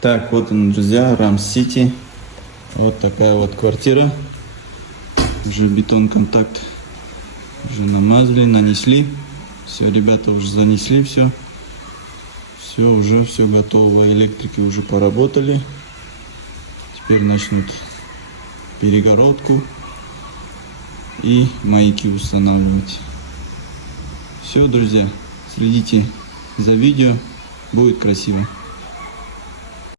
Так, вот он, друзья, Рамс-Сити. Вот такая вот квартира. Уже бетон-контакт уже намазали, нанесли. Все, ребята уже занесли все. Все, уже все готово. Электрики уже поработали. Теперь начнут перегородку и маяки устанавливать. Все, друзья, следите за видео. Будет красиво.